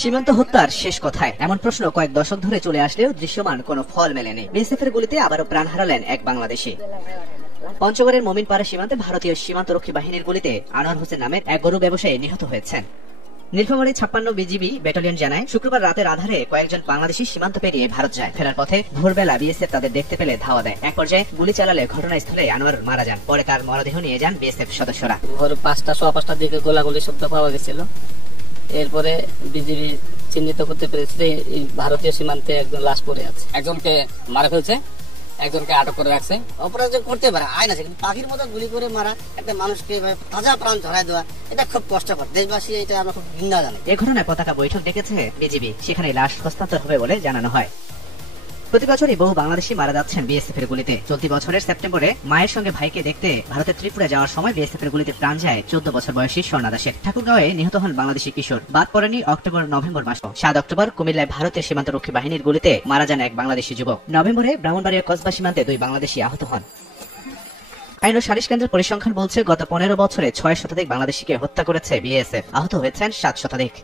সীমান্ত হত্যার শেষ কথায় এমন প্রশ্ন কয়েক দশক ধরে চলে আসলেও দৃশ্যমান কোনো ফল মেলেনি। বিএসএফের গুলিতে আবারও প্রাণ হারালেন এক বাংলাদেশি। পঞ্চগড়ের মোমিনপাড়া সীমান্তে ভারতীয় সীমান্তরক্ষী বাহিনীর গুলিতে আনোয়ার হোসেন নামের এক গরু ব্যবসায়ী নিহত হয়েছেন। নীলফামারী 56 বিজিবি ব্যাটালিয়ন জানায়, শুক্রবার রাতের আধারে কয়েকজন বাংলাদেশি সীমান্ত পেরিয়ে ভারত যায়। ফেরার পথে ভোরবেলা বিএসএফ তাদের দেখতে পেলে ধাওয়া দেয়। এক পর্যায়ে গুলি চালালে ঘটনাস্থলে আনোয়ার মারা যান। পরে তার মরদেহ নিয়ে যান বিএসএফ সদস্যরা। ভোর 5টার দিকে গোলাগুলি শব্দ পাওয়া গেছিল। এরপরে বিজিবি চিহ্নিত করতে পেরেছে এই ভারতীয় সীমান্তে একজন লাশ পড়ে আছে। একজনকে মারা ফেলছে, একজনকে আটক করে রাখছে। অপরাধ করতে পারে আইন আছে, কিন্তু পাখির মতো গুলি করে মারা, একটা মানুষকে তাজা প্রাণ ঝরাই দেওয়া, এটা খুব কষ্টকর। দেশবাসী এটা আমরা খুব ঘৃণা জানি। এ ঘটনায় পতাকা বৈঠক ডেকেছে বিজিবি। সেখানে লাশ হস্তান্তর হবে বলে জানানো হয়। প্রতি বছরই বহু বাংলাদেশি মারা যাচ্ছেন বিএসএফ এর গুলিতে। চলতি বছরের সেপ্টেম্বরে মায়ের সঙ্গে ভাইকে দেখতে ভারতের ত্রিপুরা যাওয়ার সময় বিএসএফ এর গুলিতে প্রাণ যায় 14 বছর বয়সী স্বর্ণা দাসের। ঠাকুরগাঁওয়ে নিহত হন বাংলাদেশি কিশোর। বাদ পড়েনি অক্টোবর নভেম্বর মাস। 7 অক্টোবর কুমিল্লায় ভারতের সীমান্তরক্ষী বাহিনীর গুলিতে মারা যান এক বাংলাদেশি যুবক। নভেম্বরে ব্রাহ্মণবাড়িয়া কসবা সীমান্তে 2 বাংলাদেশি আহত হন। আইন ও সালিশ কেন্দ্রের পরিসংখ্যান বলছে, গত 15 বছরে 6 শতাধিক বাংলাদেশিকে হত্যা করেছে বিএসএফ। আহত হয়েছেন 7 শতাধিক।